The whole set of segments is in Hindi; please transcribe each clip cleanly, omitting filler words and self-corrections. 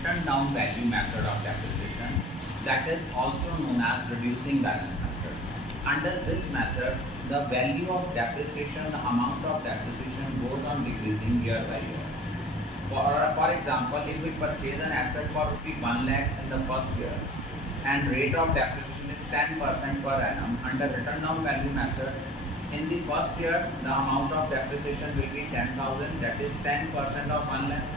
written down value method of depreciation, that is also known as reducing balance method. Under this method, the value of depreciation, the amount of depreciation goes on decreasing year by year. For example, if we purchase an asset for ₹1 lakh in the first year and rate of depreciation is 10% per annum, under written down value method, in the first year the amount of depreciation will be 10,000, that is 10% of 1 lakh.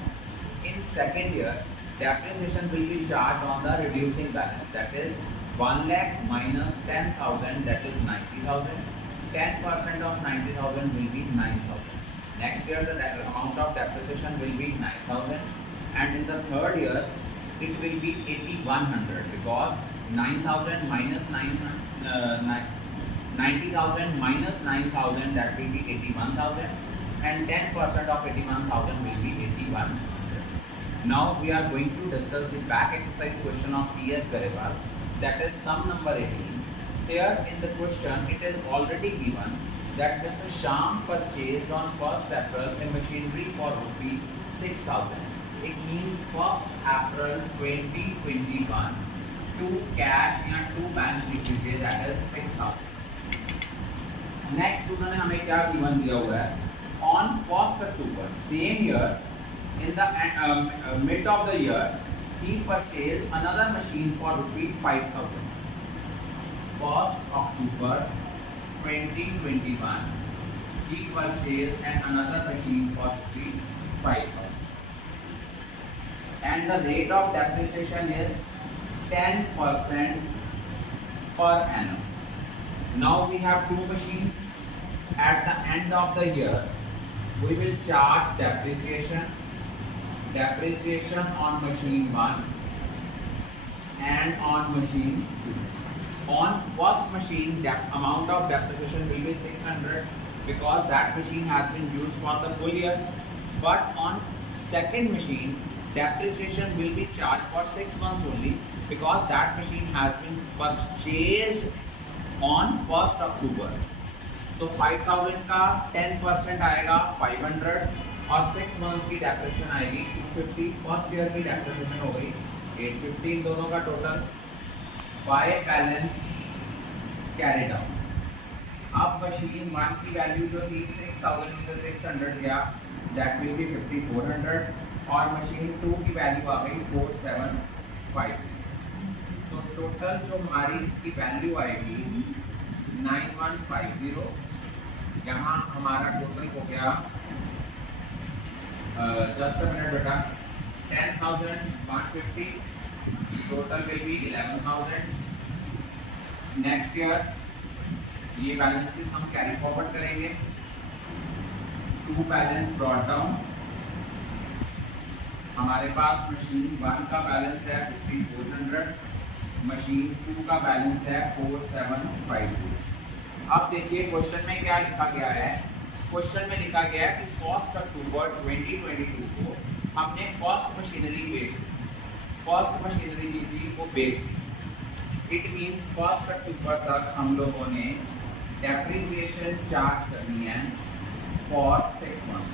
In second year, depreciation will be charged on the reducing balance, that is 1 lakh minus 10,000, that is 90,000. 10% of 90,000 will be 9,000. Next year the amount of depreciation will be 9,000, and in the third year it will be 8,100, because 9,000 minus 90,000 minus 9,000, that will be 81,000, and 10% of 81,000 will be 8,100. Now we are going to discuss the back exercise question of T.S. Garewal, that is sum number 18. Here in the question it is already given that Mr. Sham purchased on 1st April a machinery for ₹6,000. It means 1st April 2021 to cash या to bank लिख लीजिए, that is 6,000. Next उन्होंने हमें क्या गिवन दिया हुआ है, on 1st October same year in the mid of the year he purchased another machine for ₹5,000. 1st October 2021 he purchased another machine for ₹5,000, and the rate of depreciation is 10% per annum. Now we have two machines. At the end of the year we will charge depreciation on machine 1 and on machine 2. On first machine, the amount of depreciation will be 600, because that machine has been used for the full year. But on second machine, depreciation will be charged for 6 months only, because that machine has been purchased on 1st October. तो 5,000 का 10% आएगा 500, और 6 months की depreciation आएगी 250. फर्स्ट ईयर की depreciation हो गई 850, इन दोनों का total by balance carried out. अब मशीन 1 की वैल्यू जो थी 6,000 में से 600 गया, that will be 5,400, और मशीन 2 की वैल्यू आ गई 4,750. तो टोटल जो हमारी इसकी वैल्यू आएगी 9,150. यहाँ हमारा टोटल हो गया जस्ट अ मिनट बेटा, 10,150. Total will be 11,000. Next year ये बैलेंसेस हम कैरी फॉरवर्ड करेंगे. 2 बैलेंस ब्रॉट डाउन. हमारे पास मशीन 1 का बैलेंस है 5,400, मशीन 2 का बैलेंस है 4,752. अब देखिए क्वेश्चन में क्या लिखा गया है. क्वेश्चन में लिखा गया है कि 1st अक्टूबर 2022 को हमने फर्स्ट मशीनरी बेच दी. फर्स्ट मशीनरी ली थी वो बेच दी. इट मीन 1st अक्टूबर तक हम लोगों ने डेप्रिसिएशन चार्ज करनी है for 6 months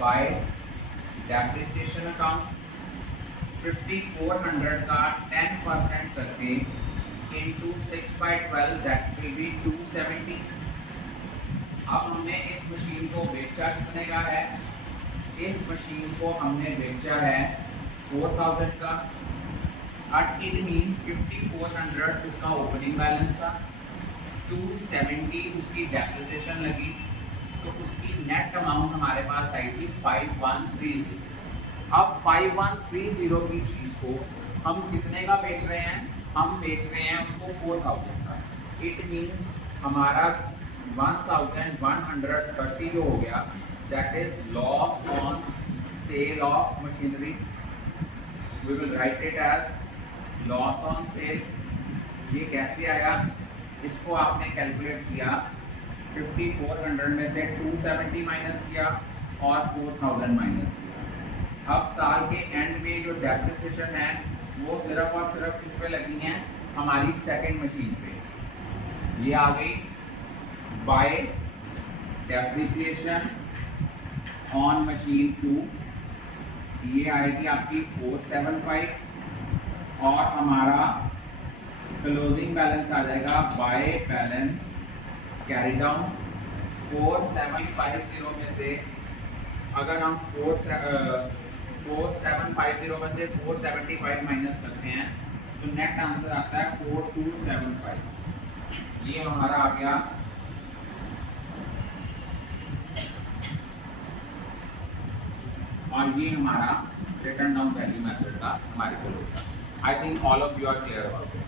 by depreciation account. 5,400 का 10% करके इंटू 6/12, दैट विल बी 270. अब हमने इस मशीन को बेचा कितने का है, इस मशीन को हमने बेचा है 4,000 का. इट मीन 5,400 उसका ओपनिंग बैलेंस था, 270 उसकी डेप्रिसिएशन लगी, तो उसकी नेट अमाउंट हमारे पास आई थी 5,130. अब 5,130 की चीज़ को हम कितने का बेच रहे हैं, हम बेच रहे हैं उसको 4,000 का. इट मीन्स हमारा 1,130 जो हो गया, that is loss on sale of machinery. We will write it as loss on sale. ये कैसे आया, इसको आपने कैलकुलेट किया, 5,400 में से 270 माइनस किया और 4,000 माइनस किया. अब साल के एंड में जो डेप्रिसिएशन है वो सिर्फ और सिर्फ किस पे लगी हैं, हमारी सेकंड मशीन पे. ये आ गई बाय डेप्रिसिएशन ऑन मशीन 2 ये आएगी आपकी 475 और हमारा क्लोजिंग बैलेंस आ जाएगा बाय बैलेंस कैरी डाउन 4750 में से अगर हम 4750 में से 475 माइनस करते हैं तो नेट आंसर आता है 4275। ये हमारा आ गया और ये हमारा रिटर्न डाउन वैल्यू मेथड का हमारे को I think all of you are clear about it.